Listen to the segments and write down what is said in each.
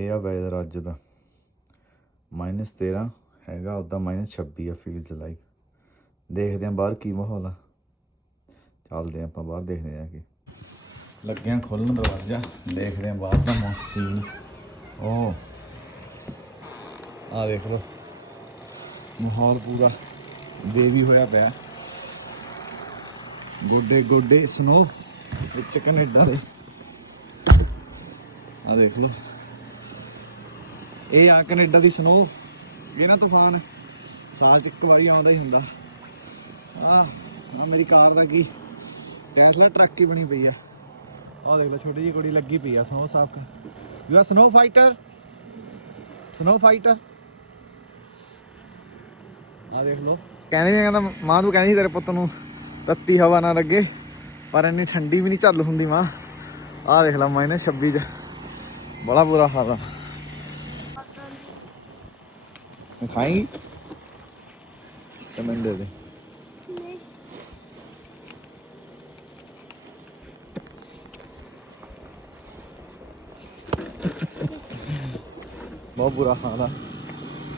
ਇਹ ਆ ਵੈਦਰ ਅੱਜ ਦਾ -13 ਹੈਗਾ, ਉੱਦਾਂ -26 ਆ ਫੀਲਸ ਲਾਈਕ। ਦੇਖਦੇ ਹਾਂ ਬਾਹਰ ਕੀ ਮਾਹੌਲ ਆ, ਚੱਲਦੇ ਆਪਾਂ ਬਾਹਰ ਦੇਖਦੇ ਆ ਕਿ ਲੱਗਿਆ ਖੋਲ੍ਹਣ ਦਰਵਾਜ਼ਾ, ਦੇਖਦੇ ਹਾਂ ਬਾਹਰ ਦਾ ਮੌਸਮ। ਉਹ ਆ ਦੇਖ ਲਓ ਮਾਹੌਲ ਪੂਰਾ ਬੇਬੀ ਹੋਇਆ ਪਿਆ, ਗੋਡੇ ਗੋਡੇ ਸਨੋ ਵਿੱਚ ਕੈਨੇਡਾ ਦੇ। ਆ ਦੇਖ ਲਓ ਇਹ ਆ ਕੈਨੇਡਾ ਦੀ ਸਨੋ। ਇਹ ਨਾ ਤੂਫਾਨ ਸਾਲ 'ਚ ਇੱਕ ਵਾਰੀ ਆਉਂਦਾ ਹੀ ਹੁੰਦਾ। ਆ ਮੇਰੀ ਕਾਰ ਦਾ ਕੀ ਟੈਸਲਾ ਟਰੱਕ ਹੀ ਬਣੀ ਪਈ ਆ। ਆਹ ਦੇਖ ਲਓ ਛੋਟੀ ਜਿਹੀ ਕੁੜੀ ਲੱਗੀ ਪਈ ਆ ਸਨੋ ਸਾਫ ਕਰ। You are snow fighter, snow fighter. ਆ ਦੇਖ ਲਓ ਕਹਿੰਦਾ ਮਾਂ ਤੂੰ ਕਹਿੰਦੀ ਤੇਰੇ ਪੁੱਤ ਨੂੰ ਤੱਤੀ ਹਵਾ ਨਾ ਲੱਗੇ, ਪਰ ਇੰਨੀ ਠੰਡੀ ਵੀ ਨਹੀਂ ਝੱਲ ਹੁੰਦੀ ਮਾਂ। ਆਹ ਦੇਖ ਲਾ -26 'ਚ ਬੜਾ ਬੁਰਾ ਹਾਲ ਆ। ਖਾਏਂਗੀ ਤਾਂ ਮੈਨੂੰ ਦੇ ਦੇ। ਬਹੁਤ ਬੁਰਾ ਹਾਲ ਆ,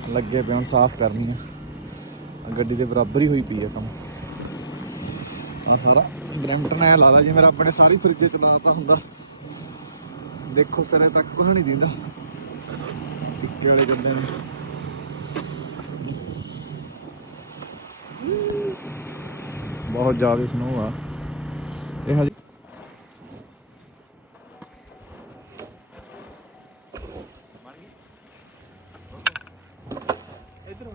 ਲੱਗੇ ਪਏ ਹੁਣ ਸਾਫ਼ ਕਰਨੀ ਆ। ਗੱਡੀ ਦੇ ਬਰਾਬਰ ਹੀ ਹੋਈ ਪਈ ਆ ਕੰਮ। ਆ ਸਾਰਾ ਬਰੈਂਪਟਨ ਐ ਲੱਗਦਾ ਜਿਵੇਂ ਰੱਬ ਨੇ ਸਾਰੀ ਫਰਿੱਜ ਚਲਾਤਾ ਹੁੰਦਾ। ਦੇਖੋ ਸਿਰੇ ਤੱਕ ਕੁਛ ਨਹੀਂ ਦਿੰਦਾ ਟਿੱਕੇ ਵਾਲੇ ਗੱਡੇ ਨੇ। ਬਹੁਤ ਜ਼ਿਆਦਾ ਸਨੋ ਆ ਇਹ ਹਜੇ। ਇੱਧਰ